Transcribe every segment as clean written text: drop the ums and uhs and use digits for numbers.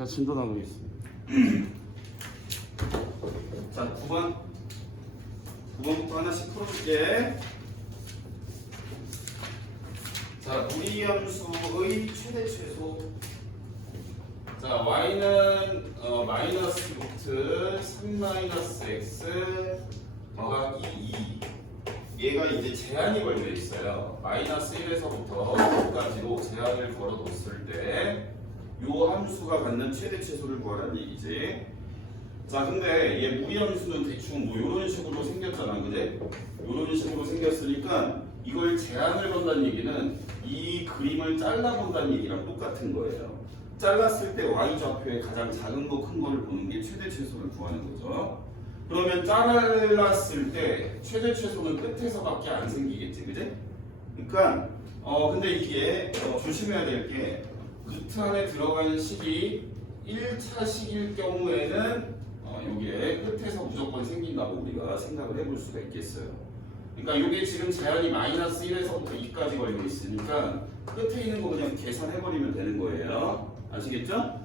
자, 진도 나누겠습니다. 자, 9번부터 하나씩 풀어줄게. 자, 무리함수의 최대 최소. 자, y는 마이너스 루트 3 마이너스 x 더하기 2. 얘가 이제 제한이 걸려 있어요. 마이너스 1에서부터 2까지로 제한을 걸어 뒀을 때 요 함수가 갖는 최대 최소를 구하라는 얘기지. 자, 근데 얘 무리함수는 대충 뭐 요런 식으로 생겼잖아, 그지? 요런 식으로 생겼으니까 이걸 제한을 건다는 얘기는 이 그림을 잘라본다는 얘기랑 똑같은 거예요. 잘랐을 때 y좌표의 가장 작은 거 큰 거를 보는 게 최대 최소를 구하는 거죠. 그러면 잘랐을 때 최대 최소는 끝에서밖에 안 생기겠지, 그지? 그러니까 근데 이게 조심해야 될 게 루트 안에 들어가는 식이 1차 식일 경우에는 이게 끝에서 무조건 생긴다고 우리가 생각을 해볼 수가 있겠어요. 그러니까 이게 지금 제한이 마이너스 1에서부터 2까지 걸려 있으니까 끝에 있는 거 그냥 계산해버리면 되는 거예요. 아시겠죠?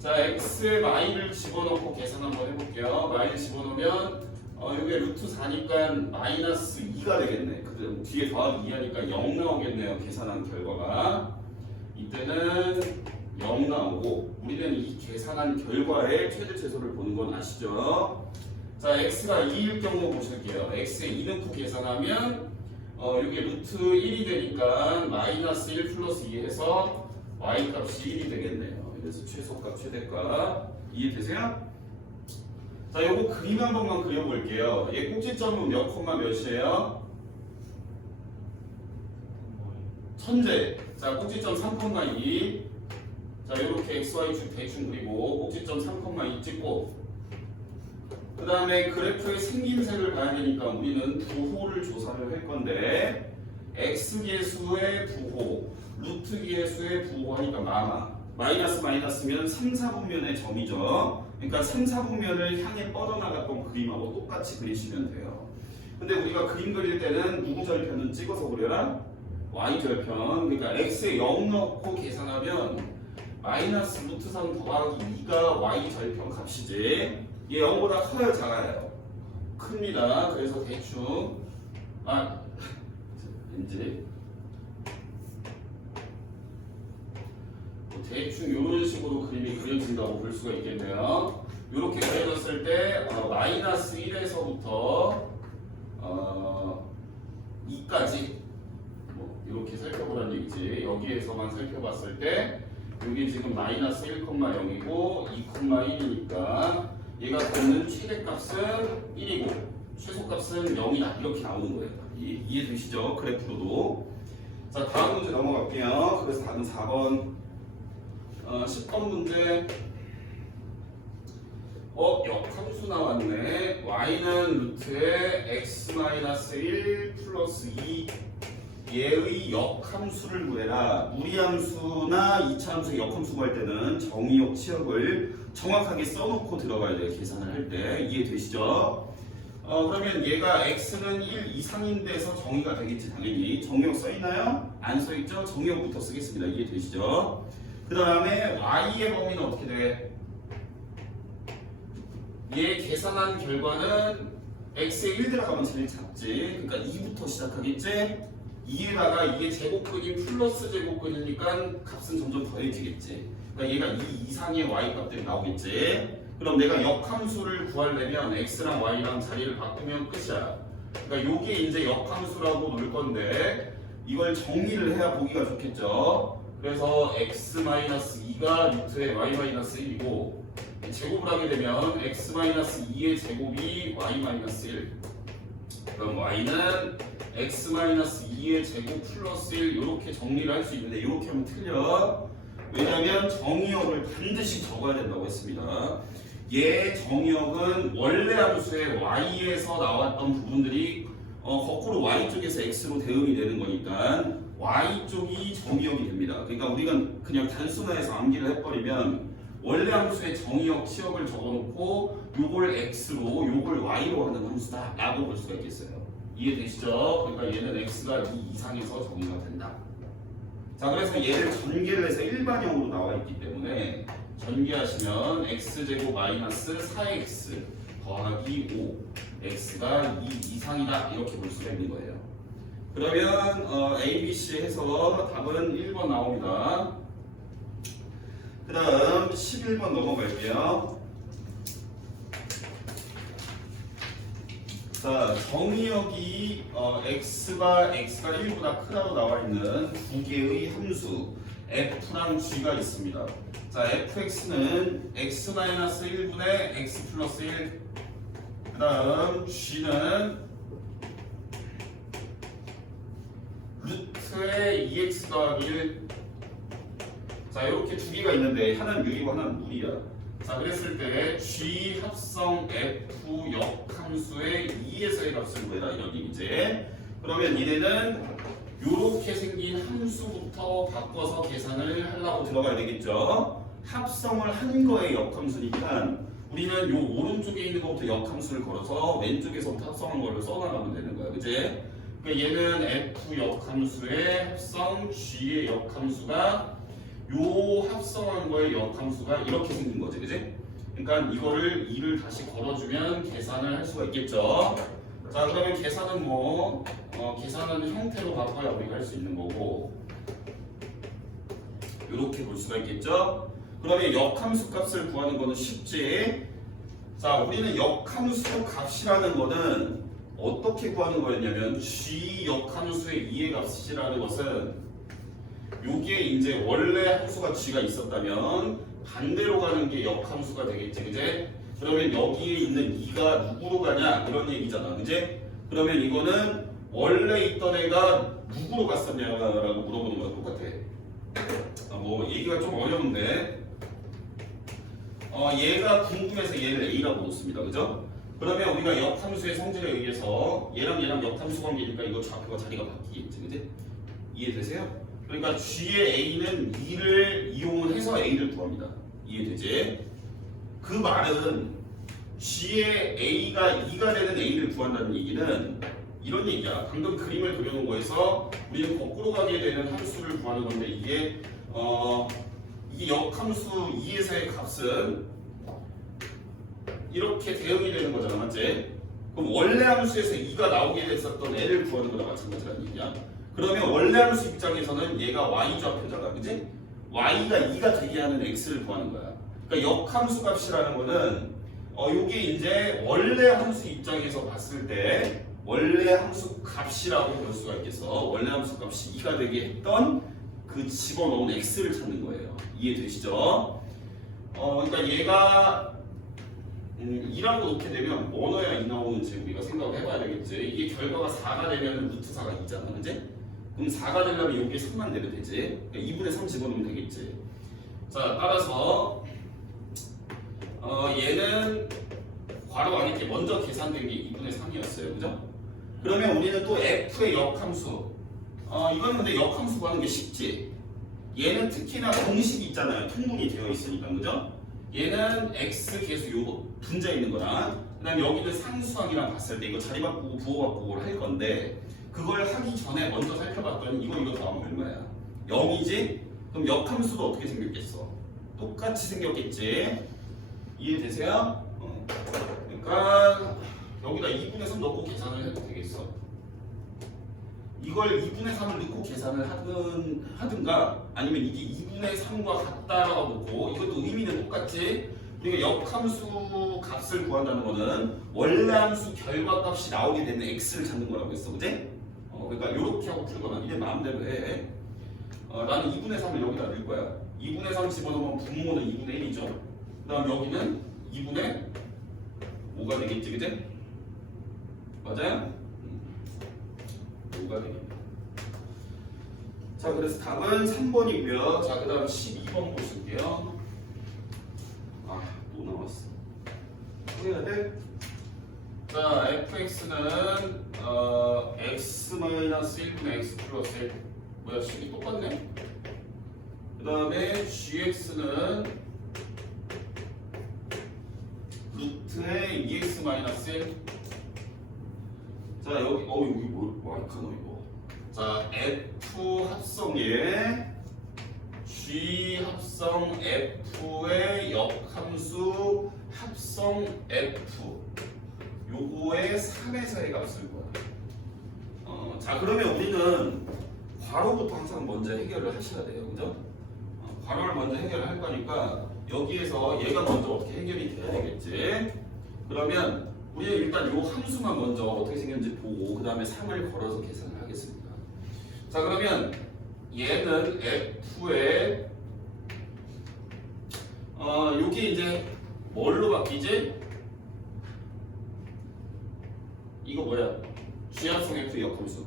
자, x에 y를 집어넣고 계산 한번 해볼게요. y를 집어넣으면 이게 루트 4니까 마이너스 2가 되겠네. 그 뒤에 더하기 2하니까 0 나오겠네요. 계산한 결과가. 이때는 0 나오고 우리는 이 계산한 결과의 최대 최소를 보는 건 아시죠? 자, x가 2일 경우 보실게요. x에 2 넣고 계산하면 이게 루트 1이 되니까 마이너스 1 플러스 2 해서 y 값이 1이 되겠네요. 그래서 최소값, 최대값 이해되세요? 자, 요거 그림 한 번만 그려볼게요. 얘 꼭지점은 몇 콤마 몇이에요? 천재. 자, 꼭지점 3,2. 자, 요렇게 XY축 대충 그리고 꼭지점 3,2 찍고 그 다음에 그래프의 생김새를 봐야 되니까 우리는 부호를 조사를 할 건데 X계수의 부호, 루트계수의 부호 하니까 마이너스면 3, 4분면의 점이죠. 그러니까 3, 4분면을 향해 뻗어나갔던 그림하고 똑같이 그리시면 돼요. 근데 우리가 그림 그릴 때는 누구 절편은 찍어서 그려라? y절편. 그러니까 x에 0 넣고 계산하면 마이너스 루트 3 더하기 2가 y절편 값이지. 얘 0보다 커요, 작아요? 큽니다. 그래서 대충 왠지 대충 이런 식으로 그림이 그려진다고 볼 수가 있겠네요. 이렇게 그려졌을 때 마이너스 1에서부터 2까지 이렇게 살펴보라는 얘기지. 여기에서만 살펴봤을 때 여기 지금 마이너스 1,0이고 2,1이니까 얘가 갖는 최대값은 1이고 최소값은 0이다. 이렇게 나오는 거예요. 이해되시죠? 그래프로도. 자, 다음 문제 넘어갈게요. 그래서 다음 4번 10번 문제. 역함수 나왔네. y는 루트에 x-1 플러스 2 얘의 역함수를 구해라. 무리함수나 2차 함수의 역함수 구할 때는 정의역 치역을 정확하게 써놓고 들어가야 돼요. 계산을 할 때. 이해되시죠? 그러면 얘가 x는 1 이상인 데서 정의가 되겠지. 당연히. 정의역 써있나요? 안 써있죠? 정의역부터 쓰겠습니다. 이해되시죠? 그 다음에 y의 범위는 어떻게 돼? 얘 계산한 결과는 x에 1 들어가면 제일 작지. 그러니까 2부터 시작하겠지? 2에다가 이게 제곱근이 플러스 제곱근이니까 값은 점점 더해지겠지. 그러니까 얘가 2 이상의 y 값들이 나오겠지. 그럼 내가 역함수를 구하려면 x랑 y랑 자리를 바꾸면 끝이야. 그러니까 요게 이제 역함수라고 놓을 건데 이걸 정리를 해야 보기가 좋겠죠. 그래서 x-2가 루트의 y-1이고 제곱을 하게 되면 x-2의 제곱이 y-1. 그럼 y는 x-2의 제곱 플러스 1 이렇게 정리를 할 수 있는데 이렇게 하면 틀려. 왜냐하면 정의역을 반드시 적어야 된다고 했습니다. 얘 정의역은 원래 함수의 y에서 나왔던 부분들이 거꾸로 y쪽에서 x로 대응이 되는 거니까 y쪽이 정의역이 됩니다. 그러니까 우리가 그냥 단순화해서 암기를 해버리면 원래 함수의 정의역 치역을 적어놓고 요걸 x로 요걸 y로 하는 함수다 라고 볼 수가 있겠어요. 이해되시죠? 그러니까 얘는 x가 2 이상에서 정의가 된다. 자, 그래서 얘를 전개를 해서 일반형으로 나와 있기 때문에 전개하시면 x제곱 마이너스 4x 더하기 5 x가 2 이상이다 이렇게 볼 수가 있는 거예요. 그러면 A, B, C 해서 답은 1번 나옵니다. 그 다음 11번 넘어갈게요. 자, 정의역이 x가 1보다 크다고 나와 있는 두 개의 함수 f랑 g가 있습니다. 자, fx는 x-1분의 x 플러스 1. 그 다음 g는 루트의 2x 더하기 1. 자, 이렇게 두 개가 있는데 하나는 유리고 하나는 무리야. 자, 그랬을 때 g 합성 f 역함수의 2에서의 값을 구해라 이런 얘기지. 그러면 얘네는 이렇게 생긴 함수부터 바꿔서 계산을 하려고 들어가야 되겠죠. 합성을 한 거의 역함수니까 우리는 요 오른쪽에 있는 것부터 역함수를 걸어서 왼쪽에서부터 합성한 거를 써나가면 되는 거야, 그치? 그러니까 얘는 f 역함수의 합성 g의 역함수가 요 합성한 거의 역함수가 이렇게 생긴 거지, 그지? 그러니까 이거를 2를 다시 걸어주면 계산을 할 수가 있겠죠. 자, 그러면 계산은 계산은 형태로 바꿔야 우리가 할 수 있는 거고 이렇게 볼 수가 있겠죠. 그러면 역함수 값을 구하는 거는 쉽지. 자, 우리는 역함수 값이라는 거는 어떻게 구하는 거였냐면 g 역함수의 2의 값이라는 것은 요게 이제 원래 함수가 g가 있었다면 반대로 가는 게 역함수가 되겠지, 그제? 그러면 여기에 있는 2가 누구로 가냐 이런 얘기잖아, 그제? 그러면 이거는 원래 있던 애가 누구로 갔었냐라고 물어보는 거랑 똑같아. 뭐 얘기가 좀 어려운데 얘가 궁금해서 얘를 a라고 놓습니다, 그죠? 그러면 우리가 역함수의 성질에 의해서 얘랑 역함수 관계니까 이거 좌표가 자리가 바뀌겠지, 그제? 이해되세요? 그러니까 g의 a는 2를 이용해서 a를 구합니다. 이해되지? 그 말은 g의 a가 2가 되는 a를 구한다는 얘기는 이런 얘기야. 방금 그림을 그려놓은 거에서 우리는 거꾸로 가게 되는 함수를 구하는 건데 이게 역함수 2에서의 값은 이렇게 대응이 되는 거잖아, 맞지? 그럼 원래 함수에서 2가 나오게 됐었던 애를 구하는 거랑 마찬가지라는 얘기야. 그러면 원래 함수 입장에서는 얘가 y좌표잖아, 그지? y가 2가 되게 하는 x를 구하는 거야. 그러니까 역함수 값이라는 거는 요게 이제 원래 함수 입장에서 봤을 때 원래 함수 값이라고 볼 수가 있겠어. 원래 함수 값이 2가 되게 했던 그 집어넣은 x를 찾는 거예요. 이해되시죠? 그러니까 얘가 2라고 놓게 되면 뭐 넣어야 2 나오는지 우리가 생각을 해봐야 되겠지. 이게 결과가 4가 되면 루트 4가 2잖아, 그지? 그럼 4가 되려면 여기에 3만 내면 되지. 그러니까 2분의 3 집어넣으면 되겠지. 자, 따라서 얘는 괄호 안에 먼저 계산된 게 2분의 3이었어요, 그죠? 그러면 우리는 또 f의 역함수. 이건 근데 역함수 구하는 게 쉽지. 얘는 특히나 공식이 있잖아요. 통분이 되어 있으니까, 그죠? 얘는 x 계수 요 분자 있는 거랑 그다음에 여기는 상수항이랑 봤을 때 이거 자리 바꾸고 부호 바꾸고를 할 건데 그걸 하기 전에 먼저 살펴봤더니 이거 더하면 얼마야? 0이지? 그럼 역함수도 어떻게 생겼겠어? 똑같이 생겼겠지? 이해되세요? 그러니까 여기다 2분의 3 넣고 계산을 해도 되겠어. 이걸 2분의 3을 넣고 계산을 하든가 아니면 이게 2분의 3과 같다라고 놓고 이것도 의미는 똑같지? 그러니까 역함수 값을 구한다는 거는 원래 함수 결과값이 나오게 되는 x를 찾는 거라고 했어, 그지? 그러니까 이렇게 하고 풀거나 이제 마음대로 해. 나는 2분의 3을 여기다 넣을 거야. 2분의 3 집어넣으면 분모는 2분의 1이죠. 그 다음 여기는 2분의 5가 되겠지, 그지? 맞아요? 5가 되겠네. 자, 그래서 답은 3번이고요. 자, 그 다음 12번 보실게요. 또 나왔어. 해야 돼? 자, fx는 x-1분의 x 플러스 1. 뭐야, 식이 똑같네? 그 다음에 gx는 루트의 2x 마이너스 1. 자, 여기 여기 뭐 와이카노 이거. 자, f 합성에 G 합성 F의 역함수 합성 F 요거의 3에서의 값을 구하라. 자 그러면 우리는 괄호부터 항상 먼저 해결을 하셔야 돼요. 그죠? 괄호를 먼저 해결을 할 거니까 여기에서 얘가 먼저 어떻게 해결이 돼야 되겠지? 그러면 우리는 일단 요 함수만 먼저 어떻게 생겼는지 보고 그 다음에 3을 걸어서 계산을 하겠습니다. 자 그러면 얘는 F에 여기 이제 뭘로 바뀌지? 이거 뭐야? G합성 F 역함수.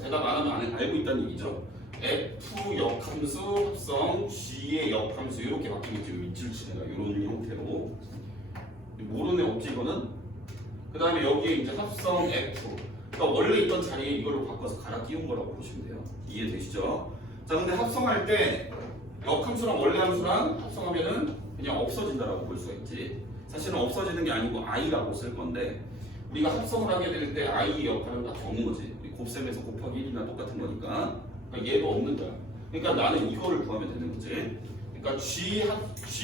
대답 안 하면 알고 있다는 얘기죠. F 역함수 합성 G의 역함수 이렇게 바뀌겠죠. 밑줄 치네가 이런 형태로. 모르네 없지 이거는. 그 다음에 여기에 이제 합성 F. 그러니까 원래 있던 자리에 이걸로 바꿔서 갈아 끼운 거라고 보시면 돼요. 이해되시죠? 자 근데 합성할 때 역함수랑 원래 함수랑 합성하면은 그냥 없어진다라고 볼 수가 있지. 사실은 없어지는 게 아니고 i라고 쓸 건데 우리가 합성을 하게 될 때 i 역할은 딱 적는 거지. 우리 곱셈에서 곱하기 1이나 똑같은 거니까. 그러니까 얘도 없는 거야. 그러니까 나는 이거를 구하면 되는 거지. 그러니까 G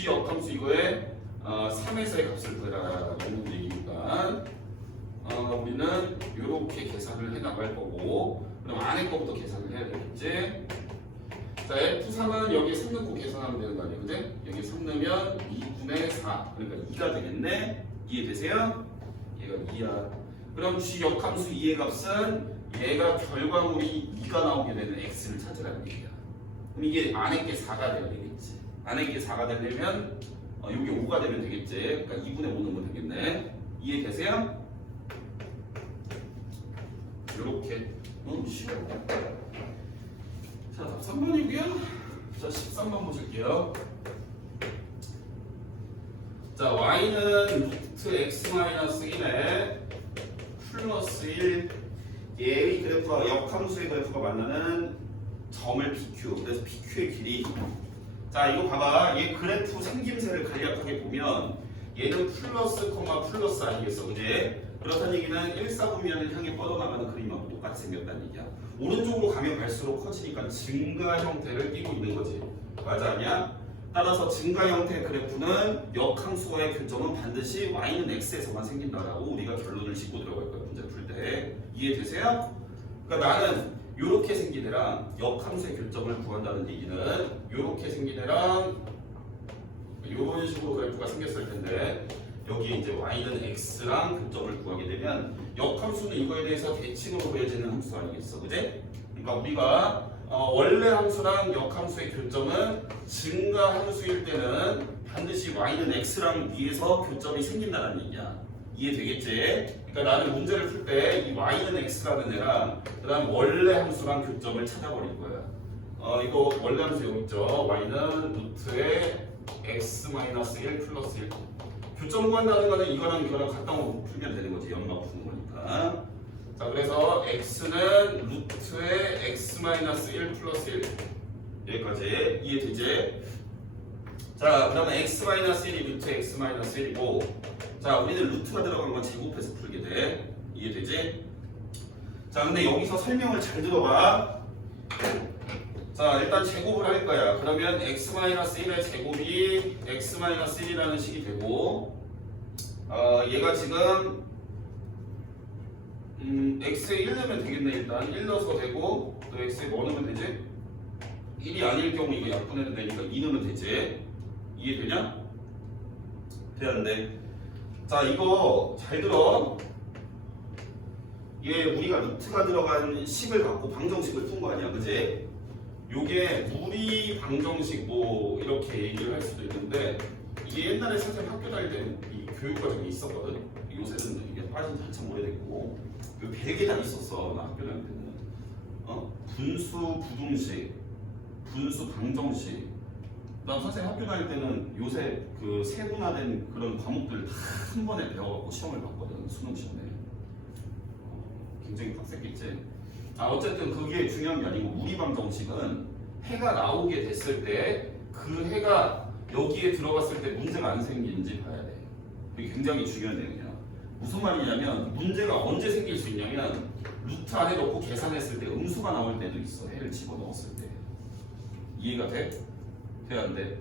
역함수 이거에 3에서의 값을 구해라라는 얘기니까 우리는 이렇게 계산을 해 나갈 거고 그럼 안에 거부터 계산을 해야 되겠지. 자 F3은 여기에 3 넣고 계산하면 되는 거 아니에요? 그지? 여기 3 넣으면 2분의 4 그러니까 2가 되겠네. 이해되세요? 얘가 2야. 그럼 G 역함수 2의 값은 얘가 결과물이 2가 나오게 되는 x를 찾으라는 얘기야. 그럼 이게 안에 게 4가 돼야 되겠지. 안에 게 4가 되려면 여기 5가 되면 되겠지. 그러니까 2분의 5 넣으면 되겠네. 이해되세요? 이렇게 쉬워. 자 답 3번이고요. 자 13번 보실게요. 자 y는 루트 x-1에 플러스 1 얘의 그래프와 역함수의 그래프가 만나는 점을 PQ. 그래서 PQ의 길이. 자 이거 봐봐. 얘 그래프 생김새를 간략하게 보면 얘는 플러스 콤마 플러스 아니겠어, 그지? 그렇다는 얘기는 1사분면을 향해 뻗어나가는 그림하고 똑같이 생겼다는 얘기야. 오른쪽으로 가면 갈수록 커지니까 증가 형태를 띠고 있는 거지. 맞아 아니야? 따라서 증가 형태의 그래프는 역함수와의 교점은 반드시 y는 x에서만 생긴다라고 우리가 결론을 짓고 들어갈 거야. 문제 풀 때. 이해되세요? 그러니까 나는 이렇게 생긴 애랑 역함수의 교점을 구한다는 얘기는 이렇게 생긴 애랑 이런 식으로 그래프가 생겼을 텐데 여기 이제 y는 x랑 교점을 구하게 되면 역함수는 이거에 대해서 대칭으로 그려지는 함수 아니겠어, 그지? 그러니까 우리가 원래 함수랑 역함수의 교점은 증가 함수일 때는 반드시 y는 x랑 위에서 교점이 생긴다는 얘기야. 이해되겠지? 그러니까 나는 문제를 풀 때 이 y는 x라는 애랑 그 다음 원래 함수랑 교점을 찾아버릴 거야. 이거 원래 함수 여기 있죠? y는 루트에 x-1 플러스 1 교점 구한다는 거는 이거랑 이거랑 같다 풀면 되는 거지. 연마 푸는 거니까. 자 그래서 x는 루트에 x-1 플러스 1 여기까지 이해되지? 자 그러면 x-1이 루트 x-1이고 자 우리는 루트가 들어간 건 제곱해서 풀게 돼. 이해되지? 자 근데 여기서 설명을 잘 들어봐. 자 일단 제곱을 할 거야. 그러면 x-1의 제곱이 x-1이라는 식이 되고 얘가 지금 x에 1 넣으면 되겠네. 일단 1 넣어서 되고 또 x에 뭐 넣으면 되지? 1이 아닐 경우 이거 약분해도 되니까 2 넣으면 되지. 이해되냐? 되는데 자 이거 잘 들어. 얘 우리가 루트가 들어간 식을 갖고 방정식을 푼 거 아니야, 그지? 요게 무리 방정식 뭐 이렇게 얘기를 할 수도 있는데 이게 옛날에 선생님 학교 다닐 때 이 교육 과정이 있었거든. 요새는 이게 빠진 지 한참 오래됐고 요 벨게 다 있었어. 나 학교 다닐 때는 분수 부등식, 분수 방정식. 난 선생님 학교 다닐 때는 요새 그 세분화된 그런 과목들 다 한 번에 배워갖고 시험을 봤거든. 수능 시험에. 굉장히 빡셌겠지. 어쨌든 그게 중요한 게 아니고 무리 방정식은 해가 나오게 됐을 때 그 해가 여기에 들어갔을 때 문제가 안 생기는지 봐야 돼. 그게 굉장히 중요한 내용이야. 무슨 말이냐면 문제가 언제 생길 수 있냐면 루트 안에 넣고 계산했을 때 음수가 나올 때도 있어. 해를 집어넣었을 때. 이해가 돼? 돼 안 돼?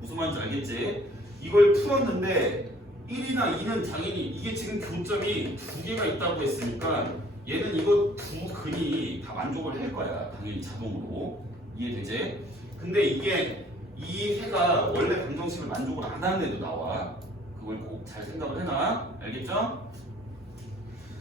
무슨 말인지 알겠지? 이걸 풀었는데 1이나 2는 당연히 이게 지금 교점이 두 개가 있다고 했으니까 얘는 이거 두 근이 다 만족을 할 거야. 당연히 자동으로. 이해되지? 근데 이게 이 해가 원래 방정식을 만족을 안 하는 애도 나와. 그걸 꼭 잘 생각을 해놔. 알겠죠?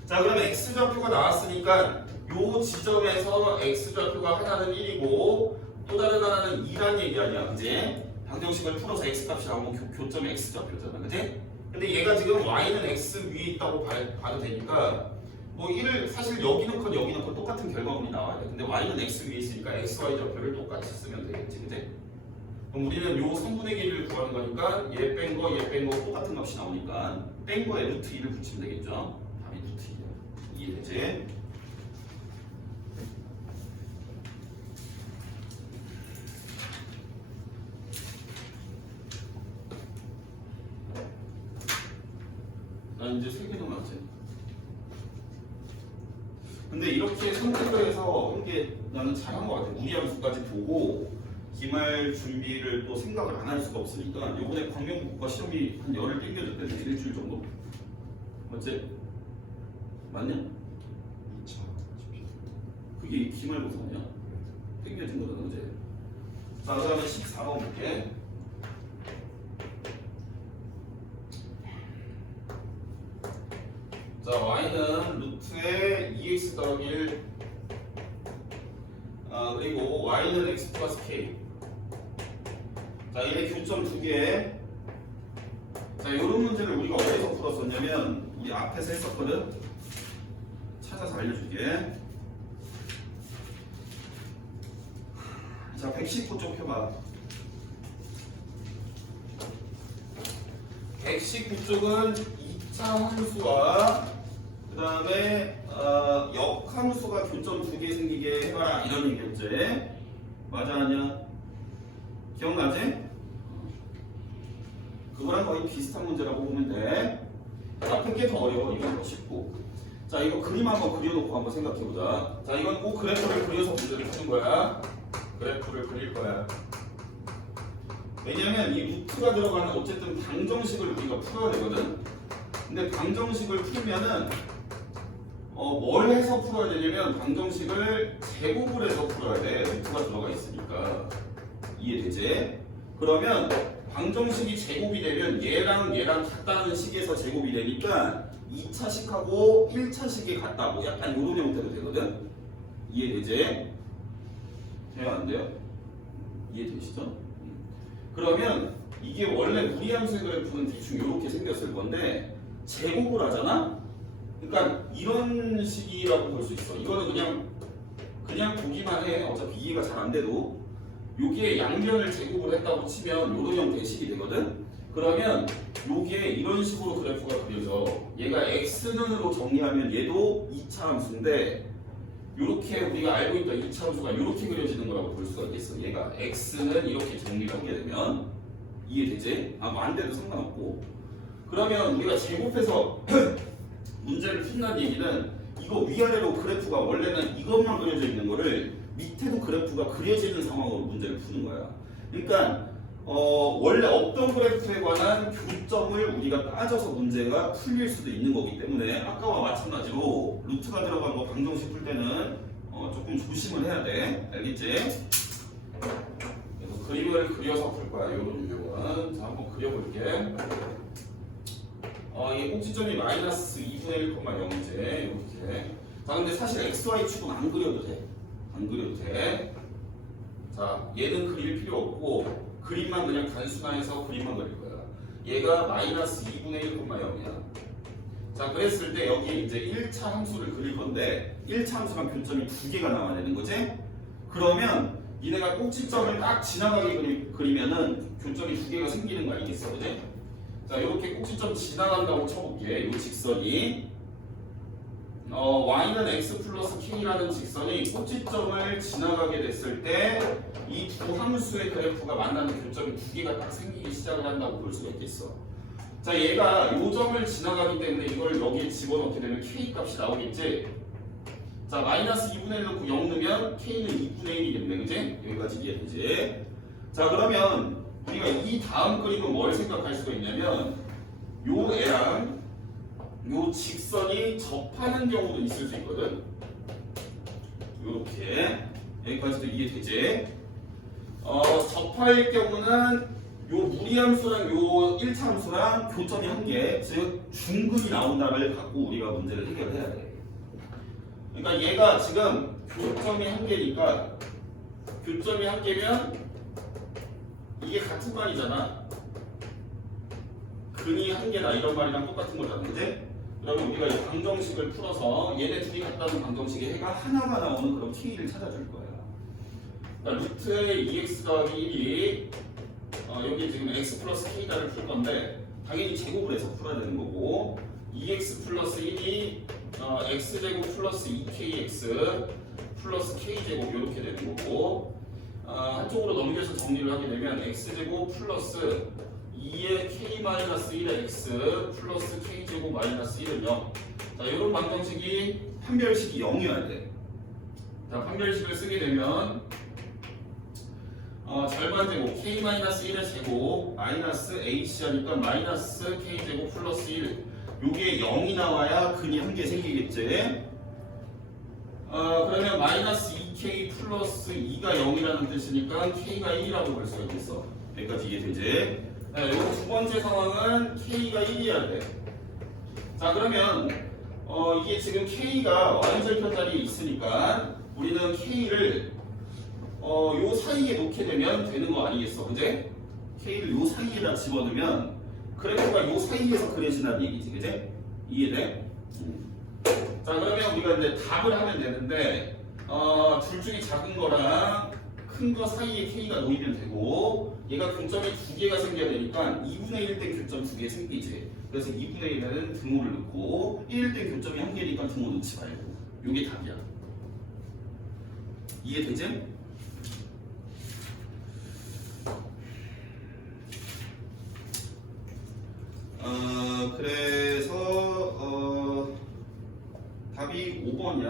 자, 그러면 x좌표가 나왔으니까 요 지점에서 x좌표가 하나는 1이고 또 다른 하나는 2란 얘기 아니야. 그지? 방정식을 풀어서 x값이 나오면 교점이 x좌표잖아. 그지? 근데 얘가 지금 y는 x 위에 있다고 봐도 되니까 뭐 1을 사실 여기는 컷 여기는 컷 똑같은 결과물이 나와야 돼. 근데 y는 x 위에 있으니까 x, y 좌표를 똑같이 쓰면 되겠지. 그지? 그럼 우리는 요 3분의 길이를 구하는 거니까 얘 뺀 거, 얘 뺀 거 똑같은 값이 나오니까 뺀 거에 루트 2를 붙이면 되겠죠. 답이 루트 2야. 이해되지? 난 이제 3개 남았지. 근데 이렇게 선택을 해서 한 게 나는 잘한 것 같아. 무리함수까지 보고 기말 준비를 또 생각을 안 할 수가 없으니까 요번에 광명국과 시험이 한 열흘 땡겨졌대. 일주일 정도. 맞지? 맞냐? 2차 그게 기말고사냐? 땡겨진 거잖아. 그지? 자, 그 다음에 14번 볼게. 자, y는 루트의 2x 더하기 1 그리고 y는 x 플러스 k. 자, 얘네 교점 두 개. 자, 이런 문제를 우리가 어디서 풀었었냐면 우리 앞에서 했었거든. 찾아서 알려줄게. 자, 119쪽 펴봐. 119쪽은 2차 함수와 그 다음에 역함수가 교점 두 개 생기게 해봐라 이런 얘기였지. 맞아 아니야? 기억나지? 그거랑 거의 비슷한 문제라고 보면 돼. 앞에 게 더 어려워. 이건 더 쉽고. 자, 이거 그림 한번 그려놓고 한번 생각해보자. 자, 이건 꼭 그래프를 그려서 문제를 푸는 거야. 그래프를 그릴 거야. 왜냐면 이 루트가 들어가는 어쨌든 방정식을 우리가 풀어야 되거든. 근데 방정식을 풀면은 뭘 해서 풀어야 되냐면 방정식을 제곱을 해서 풀어야 돼. 루트가 들어가 있으니까. 이해되지? 그러면 방정식이 제곱이 되면 얘랑 얘랑 같다는 식에서 제곱이 되니까 2차식하고 1차식이 같다고 약간 이런 형태로 되거든. 이해되지? 돼요 안 돼요? 이해되시죠? 그러면 이게 원래 무리함수의 그래프는 대충 이렇게 생겼을 건데 제곱을 하잖아? 그러니까 이런 식이라고 볼 수 있어. 이거는 그냥 보기만 해. 어차피 이해가 잘 안 돼도 여기에 양변을 제곱을 했다고 치면 이런 형태의 식이 되거든. 그러면 여기에 이런 식으로 그래프가 그려져. 얘가 x는으로 정리하면 얘도 2차 함수인데 이렇게 우리가 알고 있던 2차 함수가 이렇게 그려지는 거라고 볼 수가 있겠어. 얘가 x는 이렇게 정리를 하게 되면 이해되지? 뭐 안 돼도 상관없고. 그러면 우리가 제곱해서 문제를 푼다는 얘기는 이거 위아래로 그래프가 원래는 이것만 그려져 있는 거를 밑에도 그래프가 그려지는 상황으로 문제를 푸는 거야. 그러니까 원래 없던 그래프에 관한 교점을 우리가 따져서 문제가 풀릴 수도 있는 거기 때문에 아까와 마찬가지로 루트가 들어간 거 방정식 풀 때는 조금 조심을 해야 돼. 알겠지? 그래서 그림을 그려서 풀 거야. 이런 유형은. 자, 한번 그려볼게. 이게 꼭지점이 마이너스 2분의 1,0이지 이렇게. 자, 근데 사실 XY 축은 안 그려도 돼. 안 그려도 돼. 자, 얘는 그릴 필요 없고 그림만 그냥 단순화해서 그림만 그릴 거야. 얘가 마이너스 2분의 1,0이야. 자, 그랬을 때 여기 이제 1차 함수를 그릴 건데 1차 함수랑 교점이 두 개가 나와야 되는 거지? 그러면 얘네가 꼭지점을 딱 지나가게 그리면은 교점이 두 개가 생기는 거 알겠어, 그지? 자, 이렇게 꼭지점 지나간다고 쳐볼게. 이 직선이 y는 x 플러스 k라는 직선이 꼭지점을 지나가게 됐을 때 이 두 함수의 그래프가 만나는 교점이 두 개가 딱 생기기 시작을 한다고 볼 수가 있겠어. 자, 얘가 요 점을 지나가기 때문에 이걸 여기에 집어넣게 되면 k 값이 나오겠지. 자, 마이너스 2분의 1 넣고 0 넣으면 k는 2분의 1이겠네, 그지? 여기까지 이해되지? 자, 그러면 우리가 이 다음 그림은 뭘 생각할 수가 있냐면 요 애랑 요 직선이 접하는 경우도 있을 수 있거든. 요렇게 여기까지도 이해되지? 접할 경우는 요 무리함수랑 요 1차 함수랑 교점이 한 개, 즉 중근이 나온다를 갖고 우리가 문제를 해결해야 돼. 그러니까 얘가 지금 교점이 한 개니까 교점이 한 개면 이게 같은 말이잖아. 근이 한 개다 이런 말이랑 똑같은 거잖아, 그지? 그러면 우리가 이 방정식을 풀어서 얘네 둘이 같다는 방정식에 해가 하나가 나오는 그런 k를 찾아줄 거야. 그러니까 루트의 2x 더하기 1이 여기 지금 x 플러스 k다를 풀 건데 당연히 제곱을 해서 풀어야 되는 거고 2x 플러스 1이 x제곱 플러스 2kx 플러스 k제곱 이렇게 되는 거고 한쪽으로 넘겨서 정리를 하게 되면 x제곱 플러스 2의 k-1의 x 플러스 k제곱 마이너스 1은 0. 자, 이런 방정식이 판별식이 0이어야 돼. 자, 판별식을 쓰게 되면 절반제곱 k-1의 제곱 마이너스 h 하니까 마이너스 k제곱 플러스 1 요게 0이 나와야 근이 한 개 생기겠지. 그러면 마이너스 2k 플러스 2가 0이라는 뜻이니까 k가 1이라고 볼 수가 있겠어. 여기까지 이해되지? 네, 요 두 번째 상황은 k가 1이어야 돼. 자, 그러면 이게 지금 k가 y절편자리에 있으니까 우리는 k를 요 사이에 놓게 되면 되는 거 아니겠어, 그제? k를 요 사이에다 집어넣으면 그래프가 요 사이에서 그려진다는 얘기지, 그제? 이해돼? 자, 그러면 우리가 이제 답을 하면 되는데 둘 중에 작은 거랑 큰 거 사이에 k가 놓이면 되고 얘가 교점이 두 개가 생겨야 되니까 2분의 1 된 교점 두 개 생기지. 그래서 2분의 1에는 등호를 넣고 1 된 교점이 한 개니까 등호 넣지 말고 요게 답이야. 이해되지? 그래서 답이 5번이야.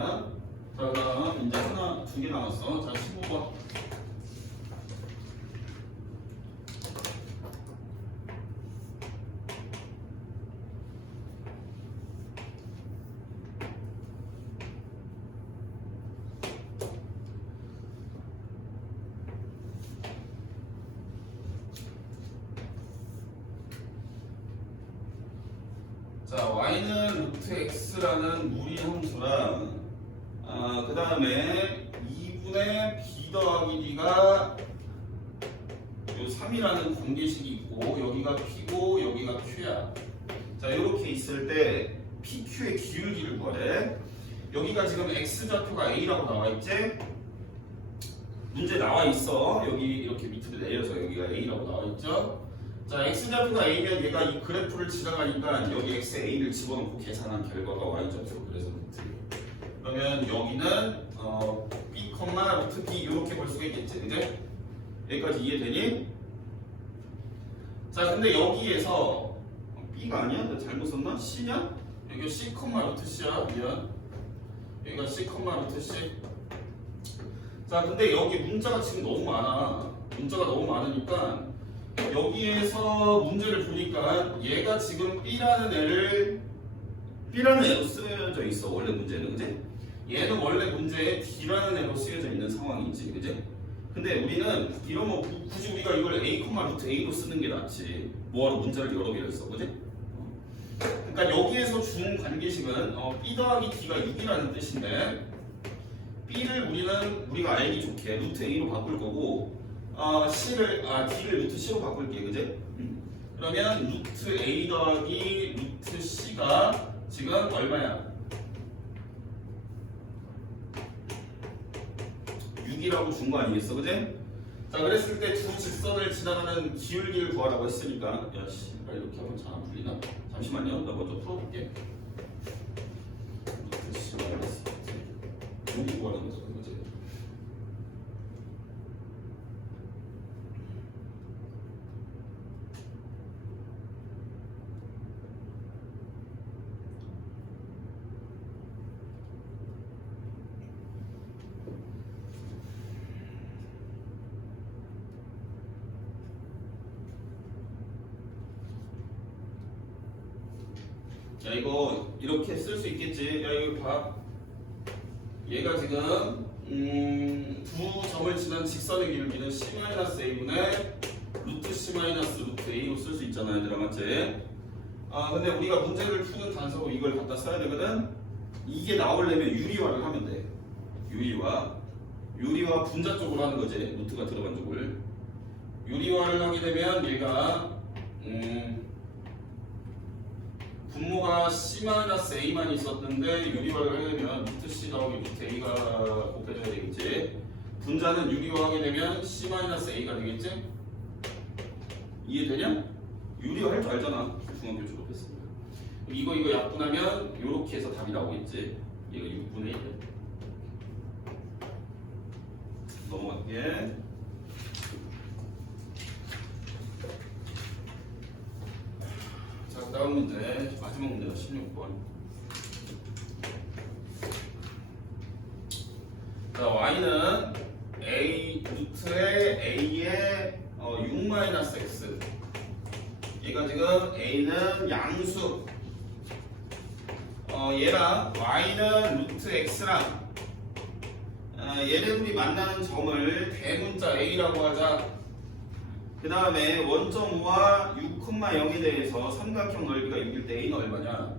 자, 그다음 이제 하나 두 개 남았어. 자, 15번. 자, y는 루트 x라는 무리함수랑 그 다음에 2분의 b 더하기 d가 요 3이라는 관계식이 있고 여기가 p고 여기가 q야. 자, 이렇게 있을 때 pq의 기울기를 구하래. 여기가 지금 x좌표가 a라고 나와 있지? 문제 나와 있어. 여기 이렇게 밑으로 내려서 여기가 a라고 나와 있죠? 자, x좌표가 a면 얘가 이 그래프를 지나가니까 여기 xa를 집어넣고 계산한 결과가 y좌표. 그래서 루트. 그러면 여기는 b, 루트 b 이렇게 볼 수가 있겠지, 그제? 여기까지 이해되니? 자, 근데 여기에서 b가 아니야? 나 잘못 썼나? c냐? 여기 c, 루트 c야. 미안. 여기가 c, 루트 c. 자, 근데 여기 문자가 지금 너무 많아. 문자가 너무 많으니까 여기에서 문제를 보니까 얘가 지금 B라는 애로 쓰여져 있어. 원래 문제는, 그지? 얘는 원래 문제에 D라는 애로 쓰여져 있는 상황이지, 그지? 근데 우리는 이러면 굳이 우리가 이걸 A, 루트 A로 쓰는 게 낫지. 뭐하러 문자를 여러 개를 써, 그지? 그러니까 여기에서 준 관계식은 B 더하기 D가 6이라는 뜻인데 B를 우리가 알기 좋게 루트 A로 바꿀 거고 D를 루트 C로 바꿀게, 그지? 그러면 루트 A 더하기 루트 C가 지금 얼마야? 6이라고 준 거 아니겠어, 그지? 자, 그랬을 때 두 직선을 지나가는 기울기를 구하라고 했으니까 야씨, 이렇게 하면 잘 안 풀리나? 잠시만요, 나 먼저 풀어볼게. 루트 C 마이너스 여기 구하는 거죠, 그지? 야 이거 이렇게 쓸 수 있겠지. 야 이거 봐. 얘가 지금 두 점을 지난 직선의 길이는 c-a분의 루트 c-루트 a로 쓸 수 있잖아 얘들아 맞지? 근데 우리가 문제를 푸는 단서로 이걸 갖다 써야 되거든. 이게 나오려면 유리화를 하면 돼. 유리화 분자 쪽으로 하는 거지. 루트가 들어간 쪽을 유리화를 하게 되면 얘가 분모가 c-a만 있었는데 유리화를 하려면 루트 c 더하기 루트 a가 곱해져야 되겠지. 분자는 유리화하게 되면 c-a가 되겠지. 이해되냐? 유리화 할 줄 알잖아. 중학교 졸업했으니까. 이거 약분하면 이렇게 해서 답이 나오겠지. 얘가 6분의 1. 넘어갈게. 자, 다음 문제. 마지막 문제가 16번. 자, y는 a 루트의 a의 6-x. 얘가 지금 a는 양수. 얘랑 y는 루트 x랑 얘네들이 만나는 점을 대문자 a라고 하자. 그 다음에 원점과 6,0에 대해서 삼각형 넓이가 6일 때 a는 얼마냐?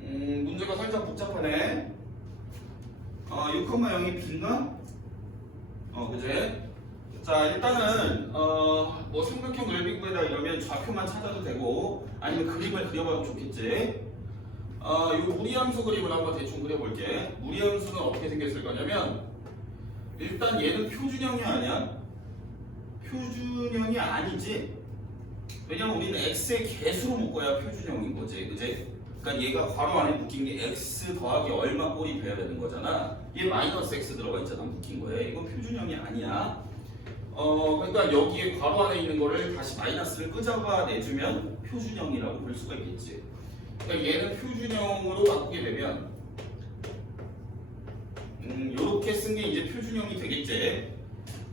문제가 살짝 복잡하네. 6,0이 b인가? 그제? 자 일단은 뭐 삼각형 넓이 구해라 이러면 좌표만 찾아도 되고 아니면 그림을 그려봐도 좋겠지. 이 무리함수 그림을 한번 대충 그려볼게. 무리함수는 어떻게 생겼을 거냐면 일단 얘는 표준형이 아니야. 표준형이 아니지. 왜냐면 우리는 x의 개수로 묶어야 표준형인 거지, 그지? 그러니까 얘가 괄호 안에 묶인 게 x 더하기 얼마 꼴이 돼야 되는 거잖아. 얘 마이너스 x 들어가 있잖아, 묶인 거에. 이건 표준형이 아니야. 그러니까 여기에 괄호 안에 있는 거를 다시 마이너스를 끄잡아 내주면 표준형이라고 볼 수가 있겠지. 그러니까 얘는 표준형으로 바꾸게 되면 이렇게 쓴 게 이제 표준형이 되겠지.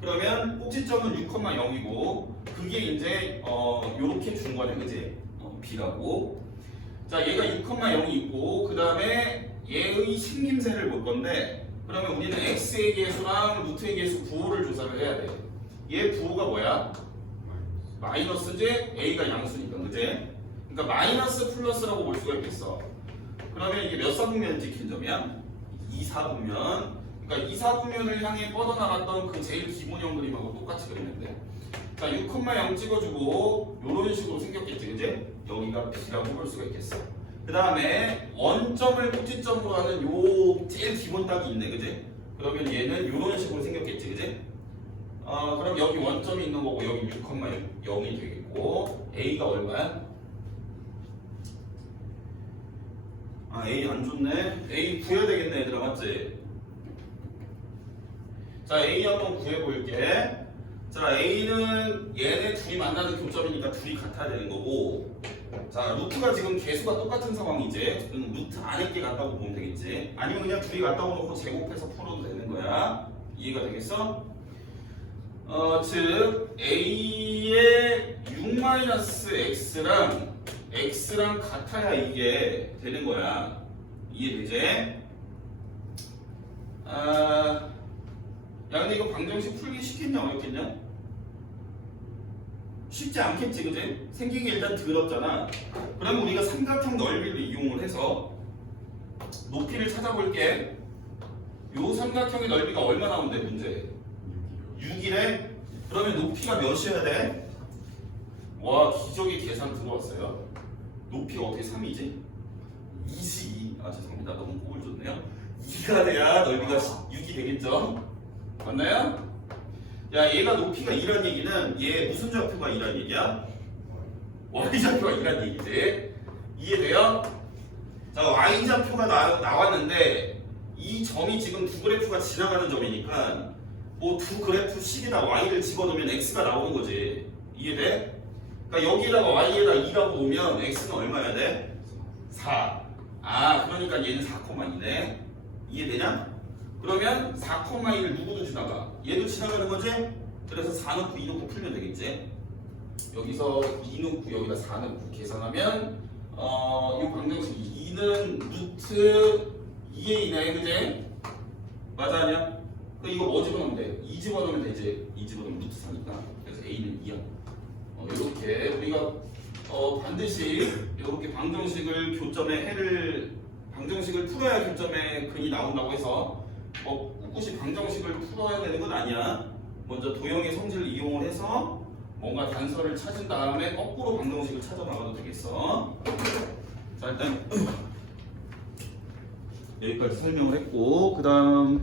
그러면 꼭지점은 6,0이고 그게 이제 이렇게 준 거네, 그지? b라고. 자, 얘가 6,0이 있고 그 다음에 얘의 생김새를 볼 건데 그러면 우리는 x의 개수랑 루트의 개수 부호를 조사를 해야 돼. 얘 부호가 뭐야? 마이너스지? a가 양수니까, 그지? 그러니까 마이너스 플러스라고 볼 수가 있겠어. 그러면 이게 몇 사분면을 찍힌 점이야? 2사분면. 그러니까 2사분면을 향해 뻗어나갔던 그 제일 기본형 그림하고 똑같이 그리면 돼. 자, 6,0 찍어주고 이런 식으로 생겼겠지, 그지? 여기가 B라고 볼 수가 있겠어. 그 다음에 원점을 꼭지점으로 하는 요 제일 기본 딱이 있네, 그지? 그러면 얘는 이런 식으로 생겼겠지, 그지? 그럼 여기 원점이 있는 거고 여기 6,0이 되겠고 A가 얼마야? A 안 좋네. A 구해야 되겠네, 얘들아, 맞지? 자, A 한번 구해볼게. 자, A는 얘네 둘이 만나는 교점이니까 둘이 같아야 되는 거고. 자, 루트가 지금 개수가 똑같은 상황이지. 그럼 루트 안에 게 같다고 보면 되겠지. 아니면 그냥 둘이 같다고 놓고 제곱해서 풀어도 되는 거야. 이해가 되겠어? 즉 A의 6-x랑 x랑 같아야 이게 되는 거야. 이해되지? 야 근데 이거 방정식 풀기 쉽겠냐 어렵겠냐? 쉽지 않겠지, 그지? 생긴 게 일단 더럽잖아. 그럼 우리가 삼각형 넓이를 이용을 해서 높이를 찾아볼게. 요 삼각형의 넓이가 얼마 나온대 문제? 6이래? 그러면 높이가 몇이어야 돼? 와, 기적의 계산 들어왔어요. 높이가 어떻게 3이지? 22. 죄송합니다. 너무 꼴 좋네요. 2가 돼야 넓이가 6이 되겠죠? 맞나요? 야, 얘가 높이가 2란 얘기는 얘 무슨 좌표가 2란 얘기야? y좌표가 2란 얘기지. 이해돼요? 자, y좌표가 나왔는데 이 점이 지금 두 그래프가 지나가는 점이니까 뭐 두 그래프씩에다 y를 집어넣으면 x가 나오는 거지. 이해돼? 그러니까 여기다가 y에다 2라고 오면 x는 얼마야 돼? 4. 그러니까 얘는 4,2네. 이해되냐? 그러면 4,2를 누구도 지나가? 얘도 지나가는 거지? 그래서 4 넣고 2 넣고 풀면 되겠지? 여기서 2 넣고 여기다 4 넣고 계산하면 이 방정식 2는 루트 2의 2네, 그지? 맞아, 아니야? 그 이거 뭐 집어넣으면 돼? 2 집어넣으면 되지. 2 집어넣으면 루트 4니까. 그래서 a는 2야. 이렇게 우리가 반드시 이렇게 방정식을 교점에 방정식을 풀어야 교점에 근이 나온다고 해서 꿋꿋이 방정식을 풀어야 되는 건 아니야. 먼저 도형의 성질을 이용을 해서 뭔가 단서를 찾은 다음에 거꾸로 방정식을 찾아나가도 되겠어. 자, 일단 여기까지 설명을 했고, 그 다음